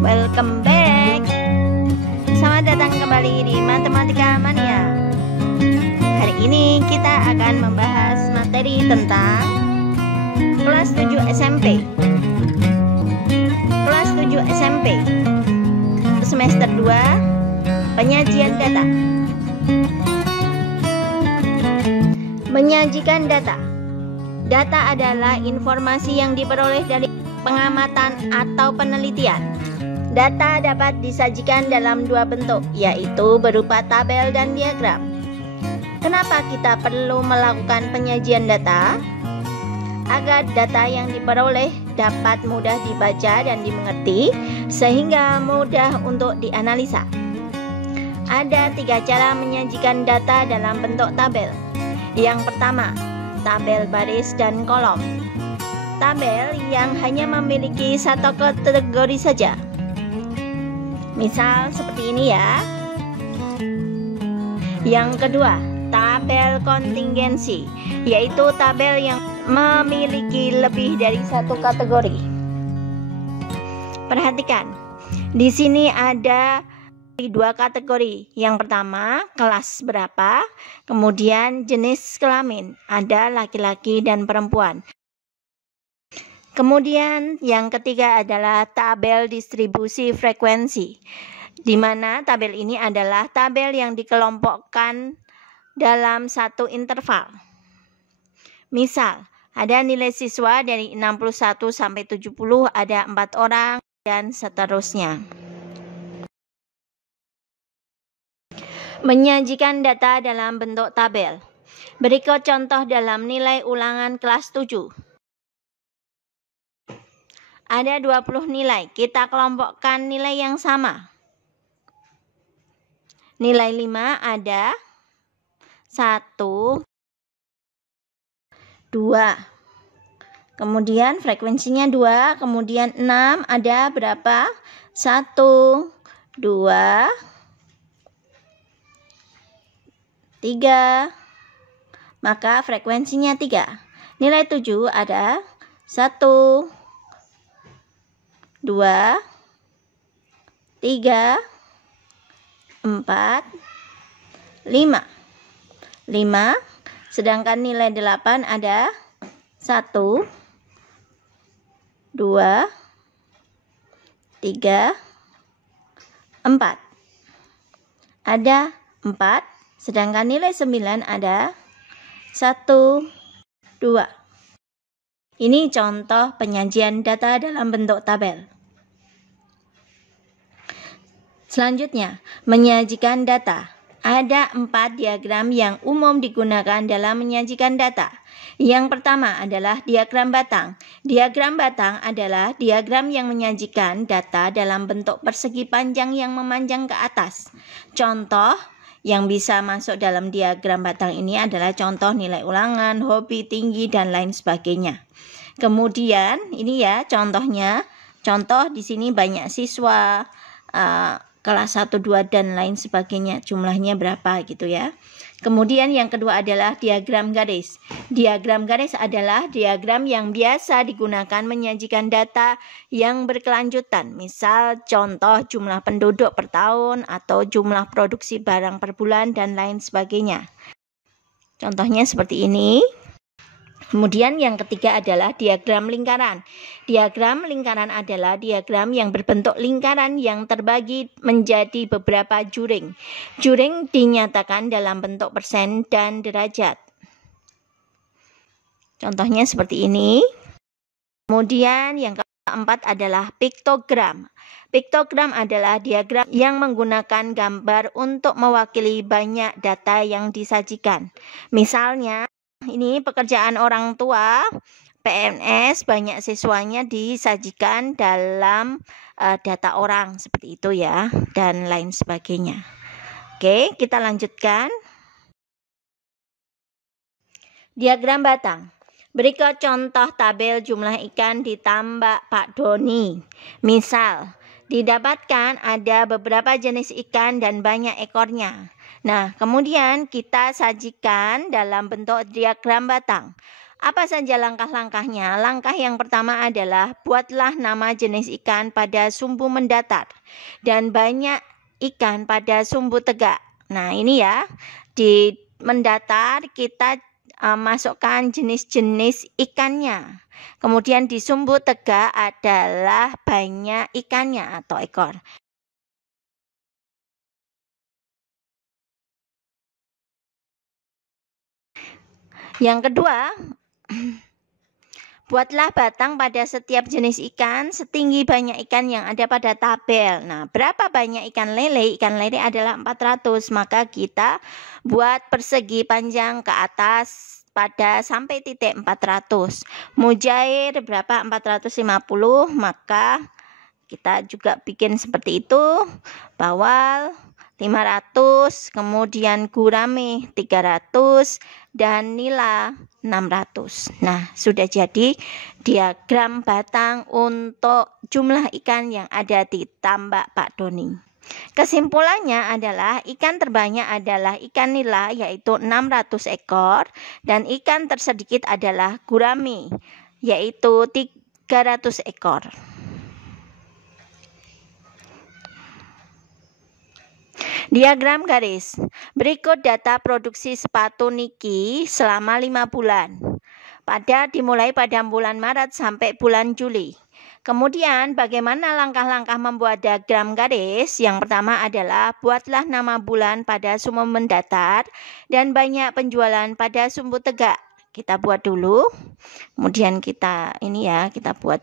Welcome back. Selamat datang kembali di Matematika Mania. Hari ini kita akan membahas materi tentang kelas 7 SMP. Kelas 7 SMP semester 2, penyajian data. Menyajikan data. Data adalah informasi yang diperoleh dari pengamatan atau penelitian. Data dapat disajikan dalam dua bentuk, yaitu berupa tabel dan diagram. Kenapa kita perlu melakukan penyajian data? Agar data yang diperoleh dapat mudah dibaca dan dimengerti, sehingga mudah untuk dianalisa. Ada 3 cara menyajikan data dalam bentuk tabel. Yang pertama, tabel baris dan kolom. Tabel yang hanya memiliki satu kategori saja. Misal seperti ini ya. Yang kedua, tabel kontingensi, yaitu tabel yang memiliki lebih dari satu kategori. Perhatikan, di sini ada 2 kategori. Yang pertama, kelas berapa, kemudian jenis kelamin, ada laki-laki dan perempuan. Kemudian yang ketiga adalah tabel distribusi frekuensi, di mana tabel ini adalah tabel yang dikelompokkan dalam satu interval. Misal, ada nilai siswa dari 61 sampai 70, ada 4 orang, dan seterusnya. Menyajikan data dalam bentuk tabel. Berikut contoh dalam nilai ulangan kelas 7. Ada 20 nilai, kita kelompokkan nilai yang sama. Nilai 5 ada 1, 2. Kemudian frekuensinya 2, kemudian 6 ada berapa? 1, 2, 3, maka frekuensinya 3. Nilai 7 ada 1, 2, 3, 4, 5. 5, sedangkan nilai 8 ada 1, 2, 3, 4. Ada 4. Sedangkan nilai 9 ada 1, 2. Ini contoh penyajian data dalam bentuk tabel. Selanjutnya, menyajikan data. Ada 4 diagram yang umum digunakan dalam menyajikan data. Yang pertama adalah diagram batang. Diagram batang adalah diagram yang menyajikan data dalam bentuk persegi panjang yang memanjang ke atas. Contoh yang bisa masuk dalam diagram batang ini adalah contoh nilai ulangan, hobi tinggi, dan lain sebagainya. Kemudian ini ya contohnya. Contoh di sini banyak siswa, kelas 1, 2, dan lain sebagainya. Jumlahnya berapa gitu ya. Kemudian yang kedua adalah diagram garis. Diagram garis adalah diagram yang biasa digunakan menyajikan data yang berkelanjutan. Misal contoh jumlah penduduk per tahun atau jumlah produksi barang per bulan dan lain sebagainya. Contohnya seperti ini. Kemudian yang ketiga adalah diagram lingkaran. Diagram lingkaran adalah diagram yang berbentuk lingkaran yang terbagi menjadi beberapa juring. Juring dinyatakan dalam bentuk persen dan derajat. Contohnya seperti ini. Kemudian yang keempat adalah piktogram. Piktogram adalah diagram yang menggunakan gambar untuk mewakili banyak data yang disajikan. Misalnya, ini pekerjaan orang tua, PNS, banyak siswanya disajikan dalam data orang, seperti itu ya, dan lain sebagainya. Oke, kita lanjutkan. Diagram batang. Berikut contoh tabel jumlah ikan di tambak Pak Doni. Misal, didapatkan ada beberapa jenis ikan dan banyak ekornya. Nah, kemudian kita sajikan dalam bentuk diagram batang. Apa saja langkah-langkahnya? Langkah yang pertama adalah buatlah nama jenis ikan pada sumbu mendatar dan banyak ikan pada sumbu tegak. Nah, ini ya, di mendatar kita masukkan jenis-jenis ikannya. Kemudian di sumbu tegak adalah banyak ikannya atau ekor. Yang kedua, buatlah batang pada setiap jenis ikan setinggi banyak ikan yang ada pada tabel. Nah, berapa banyak ikan lele? Ikan lele adalah 400, maka kita buat persegi panjang ke atas pada sampai titik 400. Mujair berapa? 450, maka kita juga bikin seperti itu. Bawal 500, kemudian gurame 300, dan nila 600. Nah, sudah jadi diagram batang untuk jumlah ikan yang ada di tambak Pak Doni. Kesimpulannya adalah ikan terbanyak adalah ikan nila yaitu 600 ekor dan ikan tersedikit adalah gurame yaitu 300 ekor. Diagram garis. Berikut data produksi sepatu Niki selama 5 bulan. Dimulai pada bulan Maret sampai bulan Juli. Kemudian bagaimana langkah-langkah membuat diagram garis? Yang pertama adalah buatlah nama bulan pada sumbu mendatar dan banyak penjualan pada sumbu tegak. Kita buat dulu. Kemudian kita buat.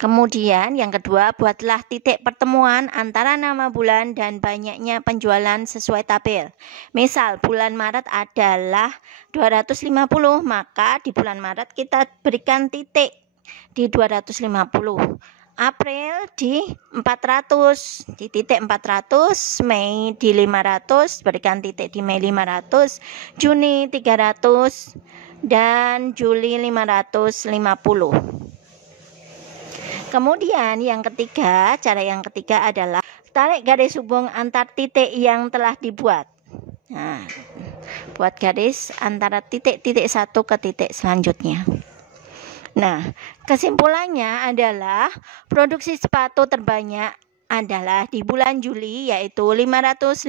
Kemudian yang kedua, buatlah titik pertemuan antara nama bulan dan banyaknya penjualan sesuai tabel. Misal bulan Maret adalah 250, maka di bulan Maret kita berikan titik di 250. April di 400, di titik 400, Mei di 500, berikan titik di Mei 500, Juni 300, dan Juli 550. Kemudian cara yang ketiga adalah tarik garis hubung antar titik yang telah dibuat. Nah, buat garis antara titik-titik satu ke titik selanjutnya. Nah, kesimpulannya adalah produksi sepatu terbanyak adalah di bulan Juli yaitu 550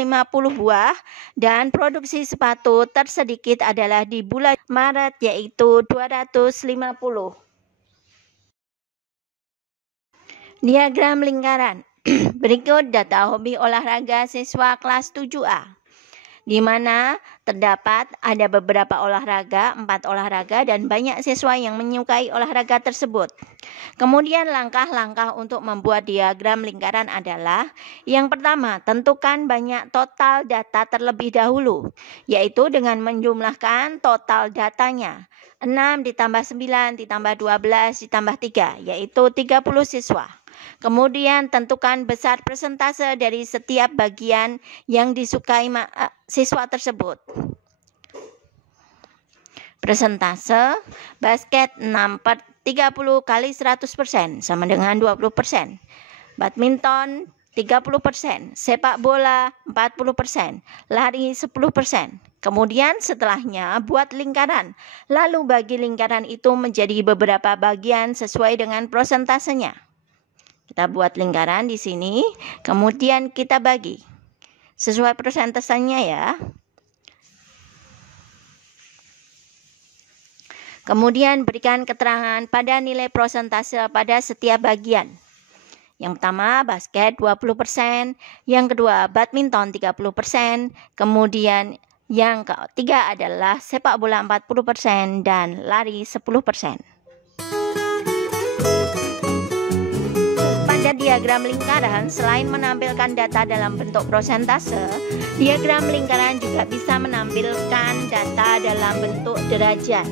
buah dan produksi sepatu tersedikit adalah di bulan Maret yaitu 250. Diagram lingkaran. Berikut data hobi olahraga siswa kelas 7A, di mana terdapat ada beberapa olahraga, 4 olahraga, dan banyak siswa yang menyukai olahraga tersebut. Kemudian langkah-langkah untuk membuat diagram lingkaran adalah yang pertama, tentukan banyak total data terlebih dahulu, yaitu dengan menjumlahkan total datanya. 6 ditambah 9 ditambah 12 ditambah 3, yaitu 30 siswa. Kemudian tentukan besar persentase dari setiap bagian yang disukai siswa tersebut. Persentase basket 6/30 kali 100% sama dengan 20%. Badminton 30%, sepak bola 40%, lari 10%. Kemudian setelahnya buat lingkaran. Lalu bagi lingkaran itu menjadi beberapa bagian sesuai dengan persentasenya. Kita buat lingkaran di sini, kemudian kita bagi sesuai persentasenya ya. Kemudian berikan keterangan pada nilai persentase pada setiap bagian. Yang pertama basket 20%, yang kedua badminton 30%, kemudian yang ketiga adalah sepak bola 40% dan lari 10%. Pada diagram lingkaran, selain menampilkan data dalam bentuk persentase, diagram lingkaran juga bisa menampilkan data dalam bentuk derajat.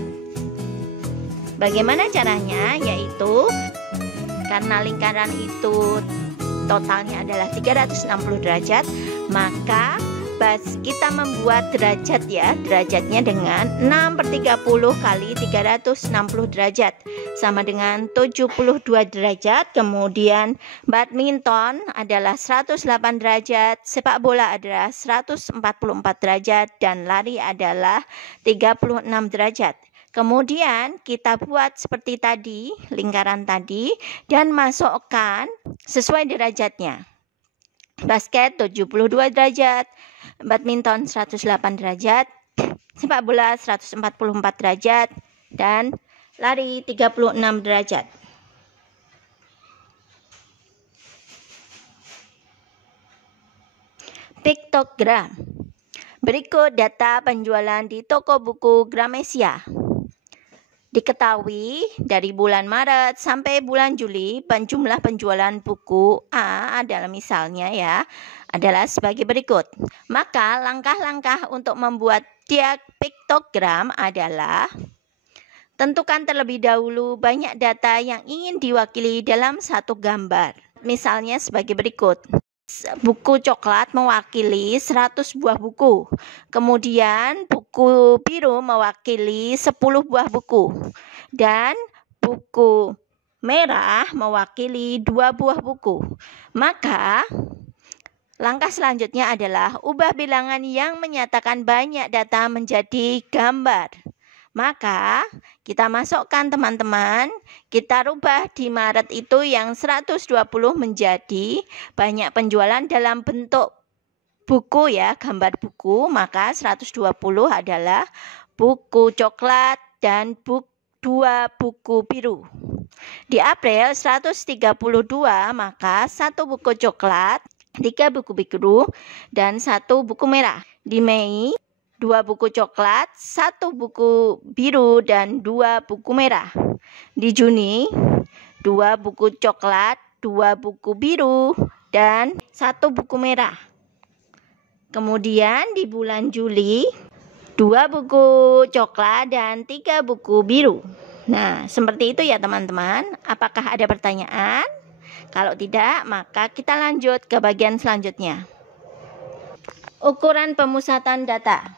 Bagaimana caranya? Yaitu karena lingkaran itu totalnya adalah 360 derajat, maka kita membuat derajat ya. Derajatnya dengan 6/30 kali 360 derajat sama dengan 72 derajat. Kemudian badminton adalah 108 derajat, sepak bola adalah 144 derajat, dan lari adalah 36 derajat. Kemudian kita buat seperti tadi, lingkaran tadi, dan masukkan sesuai derajatnya. Basket 72 derajat, badminton 108 derajat, sepak bola 144 derajat, dan lari 36 derajat. Piktogram. Berikut data penjualan di toko buku Gramesia. Diketahui dari bulan Maret sampai bulan Juli, jumlah penjualan buku A adalah misalnya ya, adalah sebagai berikut. Maka langkah-langkah untuk membuat piktogram adalah: tentukan terlebih dahulu banyak data yang ingin diwakili dalam satu gambar. Misalnya sebagai berikut. Buku coklat mewakili 100 buah buku. Kemudian buku biru mewakili 10 buah buku. Dan buku merah mewakili 2 buah buku. Maka langkah selanjutnya adalah ubah bilangan yang menyatakan banyak data menjadi gambar. Maka kita masukkan teman-teman, kita rubah di Maret itu yang 120 menjadi banyak penjualan dalam bentuk buku ya, gambar buku. Maka 120 adalah buku coklat dan 2 buku biru. Di April 132, maka 1 buku coklat, 3 buku biru, dan 1 buku merah. Di Mei 2 buku coklat, 1 buku biru, dan 2 buku merah. Di Juni 2 buku coklat, 2 buku biru, dan 1 buku merah. Kemudian di bulan Juli 2 buku coklat dan 3 buku biru. Nah, seperti itu ya teman-teman. Apakah ada pertanyaan? Kalau tidak, maka kita lanjut ke bagian selanjutnya. Ukuran pemusatan data.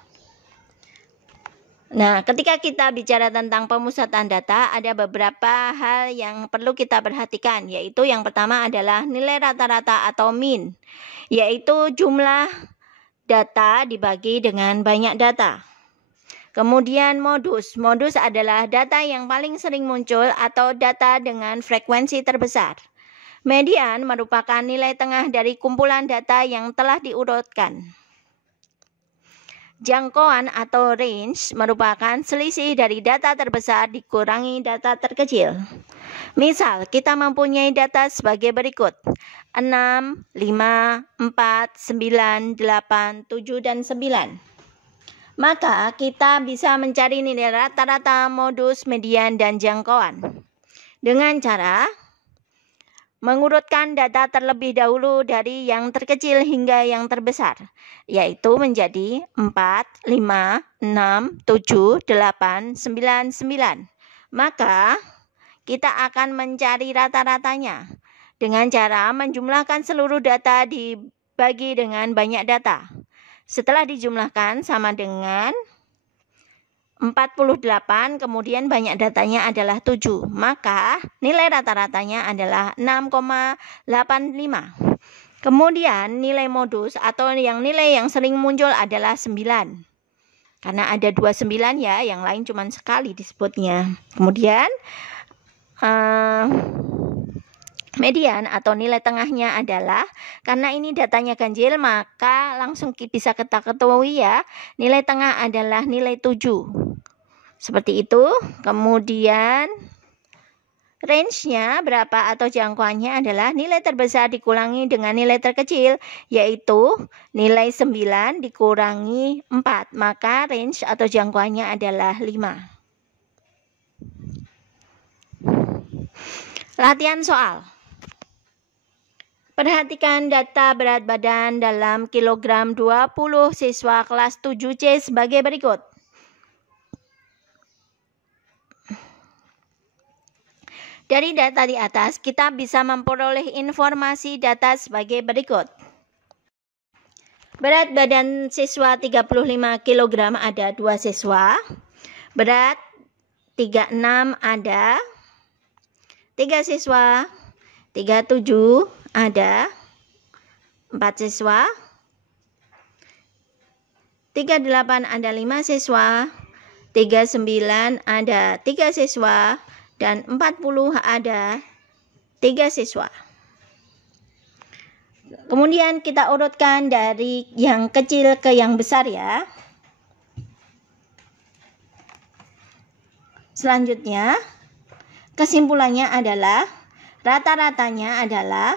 Nah, ketika kita bicara tentang pemusatan data, ada beberapa hal yang perlu kita perhatikan, yaitu yang pertama adalah nilai rata-rata atau min, yaitu jumlah data dibagi dengan banyak data. Kemudian modus. Modus adalah data yang paling sering muncul atau data dengan frekuensi terbesar. Median merupakan nilai tengah dari kumpulan data yang telah diurutkan. Jangkauan atau range merupakan selisih dari data terbesar dikurangi data terkecil. Misal, kita mempunyai data sebagai berikut: 6, 5, 4, 9, 8, 7, dan 9. Maka kita bisa mencari nilai rata-rata, modus, median, dan jangkauan dengan cara mengurutkan data terlebih dahulu dari yang terkecil hingga yang terbesar, yaitu menjadi 4, 5, 6, 7, 8, 9, 9. Maka kita akan mencari rata-ratanya dengan cara menjumlahkan seluruh data dibagi dengan banyak data. Setelah dijumlahkan sama dengan 48, kemudian banyak datanya adalah 7. Maka nilai rata-ratanya adalah 6,85. Kemudian nilai modus atau nilai yang sering muncul adalah 9. Karena ada 29 ya, yang lain cuma sekali disebutnya. Kemudian median atau nilai tengahnya adalah, karena ini datanya ganjil, maka langsung bisa kita ketahui ya, nilai tengah adalah nilai 7. Seperti itu. Kemudian range-nya berapa atau jangkauannya adalah nilai terbesar dikurangi dengan nilai terkecil, yaitu nilai 9 dikurangi 4. Maka range atau jangkauannya adalah 5. Latihan soal. Perhatikan data berat badan dalam kilogram 20 siswa kelas 7C sebagai berikut. Dari data di atas, kita bisa memperoleh informasi data sebagai berikut. Berat badan siswa 35 kg ada 2 siswa. Berat 36 ada 3 siswa. 37 ada 4 siswa. 38 ada 5 siswa. 39 ada 3 siswa. Dan 40 ada 3 siswa. Kemudian kita urutkan dari yang kecil ke yang besar ya. Selanjutnya, kesimpulannya adalah rata-ratanya adalah,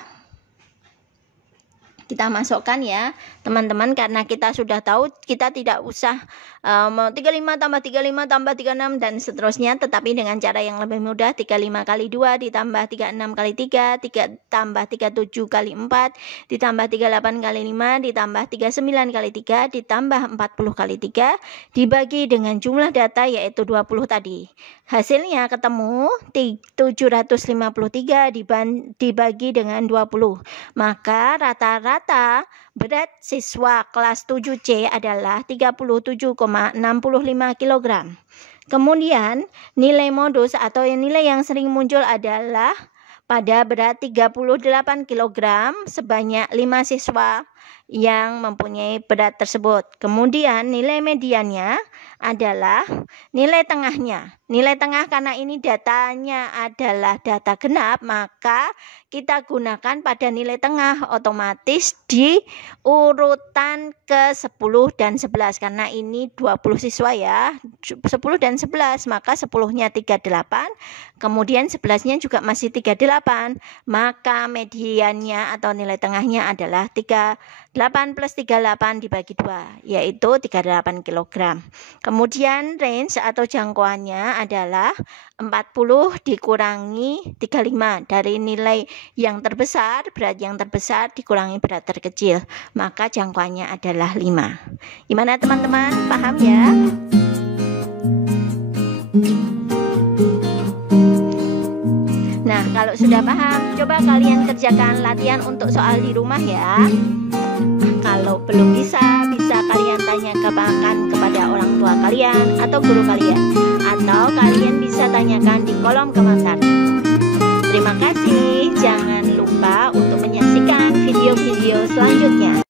kita masukkan ya teman-teman, karena kita sudah tahu kita tidak usah 35 tambah 35 tambah 36 dan seterusnya, tetapi dengan cara yang lebih mudah, 35 kali 2 ditambah 36 kali 3 tambah 37 kali 4 ditambah 38 kali 5 ditambah 39 kali 3 ditambah 40 kali 3 dibagi dengan jumlah data yaitu 20 tadi. Hasilnya ketemu 753 dibagi dengan 20. Maka rata-rata berat siswa kelas 7C adalah 37,65 kg. Kemudian nilai modus atau nilai yang sering muncul adalah pada berat 38 kg sebanyak 5 siswa yang mempunyai berat tersebut. Kemudian nilai mediannya adalah nilai tengahnya. Nilai tengah karena ini datanya adalah data genap, maka kita gunakan pada nilai tengah otomatis di urutan ke 10 dan 11 karena ini 20 siswa ya. 10 dan 11, maka 10-nya 38, kemudian 11-nya juga masih 38, maka mediannya atau nilai tengahnya adalah 38 plus 38 dibagi 2, yaitu 38 kg. Kemudian range atau jangkauannya adalah 40 dikurangi 35 dari nilai yang terbesar, berat yang terbesar dikurangi berat terkecil, maka jangkauannya adalah 5. Gimana teman-teman? Paham ya? Nah, kalau sudah paham, coba kalian kerjakan latihan untuk soal di rumah ya. Kalau belum bisa kalian tanyakan kepada orang tua kalian atau guru kalian, atau kalian bisa tanyakan di kolom komentar. Terima kasih, jangan lupa untuk menyaksikan video-video selanjutnya.